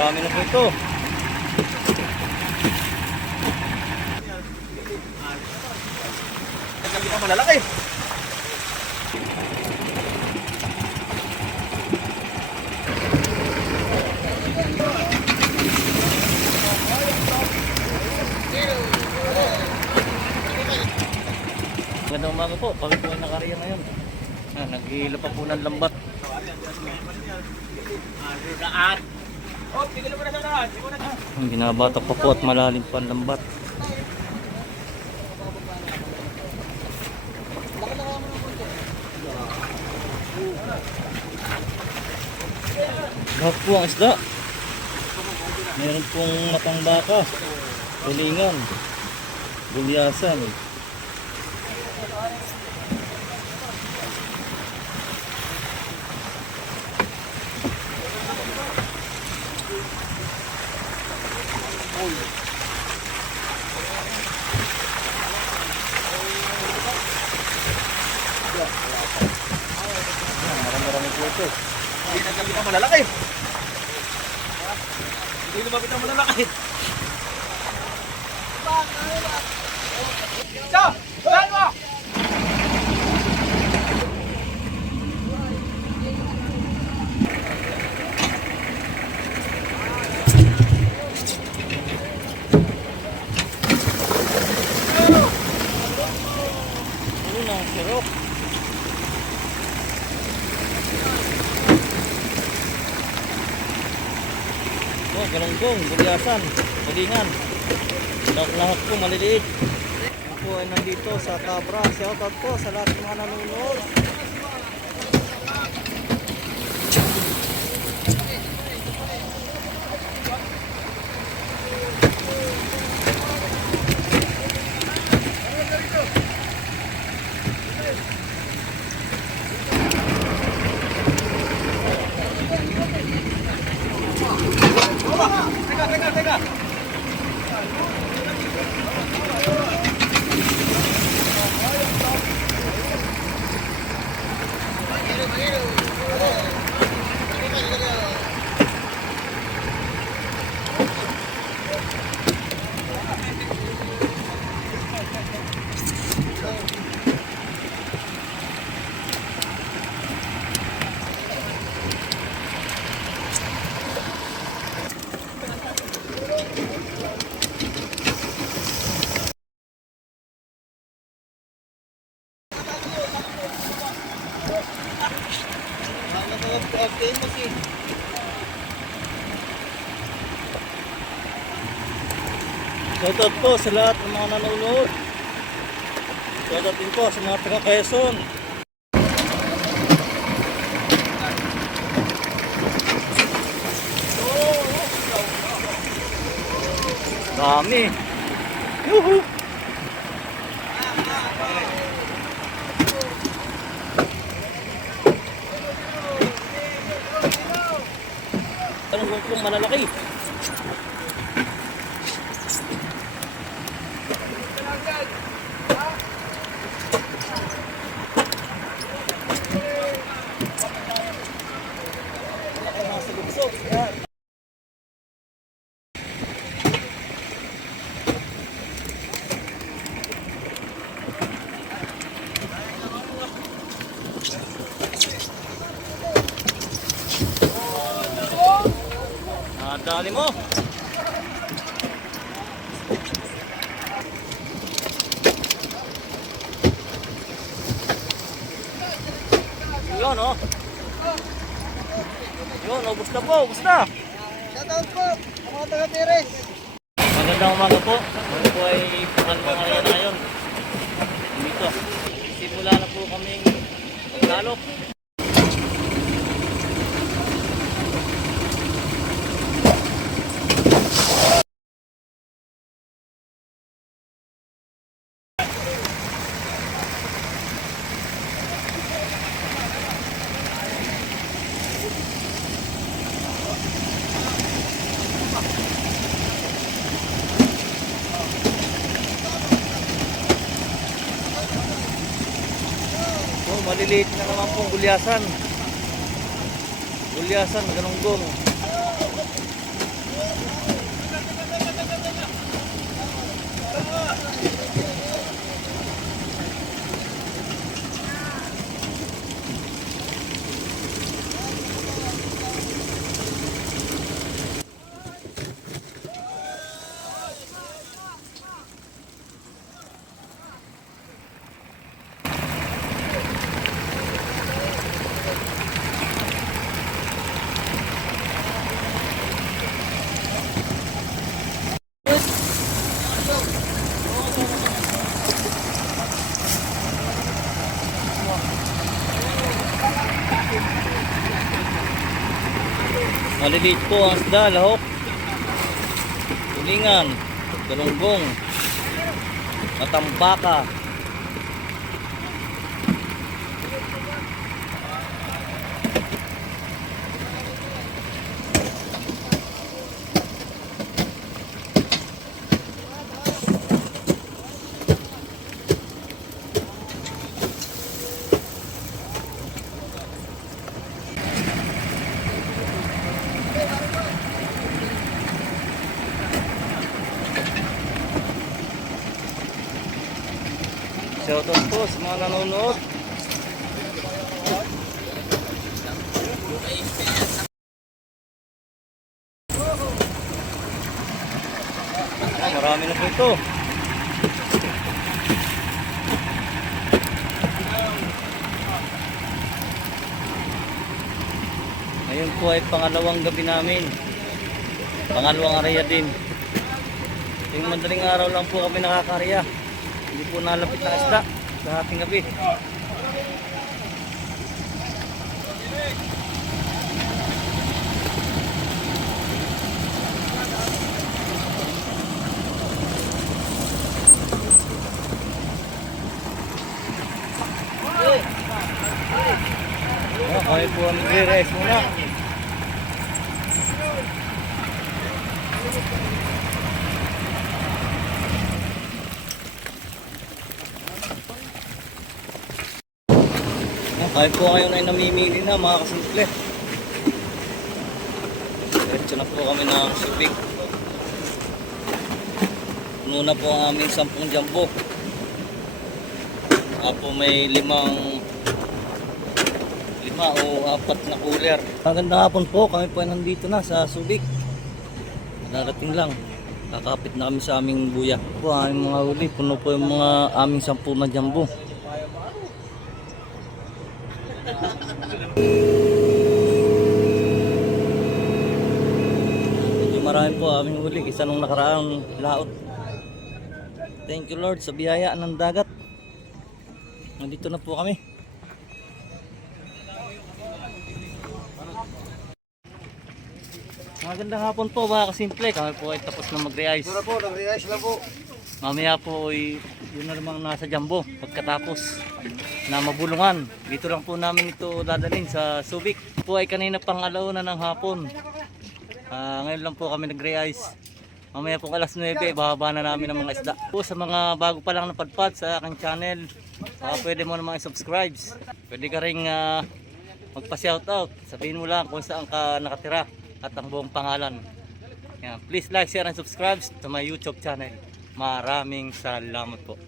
Marami na po ito. Hindi pa malalaki. Magandang umaga po. Kami po ay nakariya ngayon. Naghihila pa po ng lambat. Binabatak pa po at malalim pa ang lambat. Lahat po ang isda. Meron pong matang baka, tulingan, gulyasan. Marami po ito. Hindi pa malalaki. Hindi lumapit ang malalaki. Isa! Saan mo? Unang sirok. Oh, galunggong, gulyasan, tulingan. Lahat po maliliit. Ako po ay nandito sa Cabra. Shoutout po sa lahat ng mga nanonood. Teka. Shoutout po sa lahat ng mga nanonood. Shoutout din po sa mga taga Quezon. Dami. Yuhu. Anong kung malalaki? Dali mo. Yun oh. Yun, ubos na po, ubos na. Shoutout po, mga taga-Tires. Magandang umaga po. Ano po ay pangalaman ngayon. Dito. Simula na po kaming maglalok. Maliliit na naman pong gulyasan. Gulyasan, galunggong. Maliliit po ang isda, lahok, tulingan, galunggong, matambaka. Shoutout po sa mga nanonood. Marami na po ito. Ngayon po ay pangalawang gabi namin. Pangalawang area din. Yung madaling araw lang po kami nakakaarya. Hindi po nalapit na isda sa ating gabi. Kami po ang magre-rest muna. Kahit po ngayon ay namimili na mga kasimple. Diretso na po kami ng Subic. Puno na po ang aming 10 jumbo. Po may 5 o 4 na cooler. Magandang hapon po, kami po ay nandito na sa Subic. Darating lang. Kakapit na kami sa aming buya. Po aming mga huli, puno po yung mga aming 10 na jumbo. Medyo marami po aming huli isa nung nakaraang laot. Thank you Lord sa biyaya ng dagat. Nandito na po kami. Magandang hapon po mga kasimple. Kami po ay tapos na mag-re-ice. Ito na po, nag-realize na po. Mamaya po ay yun na namang nasa jumbo pagkatapos na mabulungan. Dito lang po namin ito dadalhin sa Subic. Po ay kanina pang alauna ng hapon. Ngayon lang po kami nag-re-ice. Mamaya po alas 9, bababa na namin ang mga isda. Po sa mga bago pa lang napadpad sa aking channel, pwede mo namang i-subscribe. Pwede ka rin magpa-shoutout. Sabihin mo lang kung saan ka nakatira at ang buong pangalan. Yan. Please like, share, and subscribe to my YouTube channel. Maraming salamat po.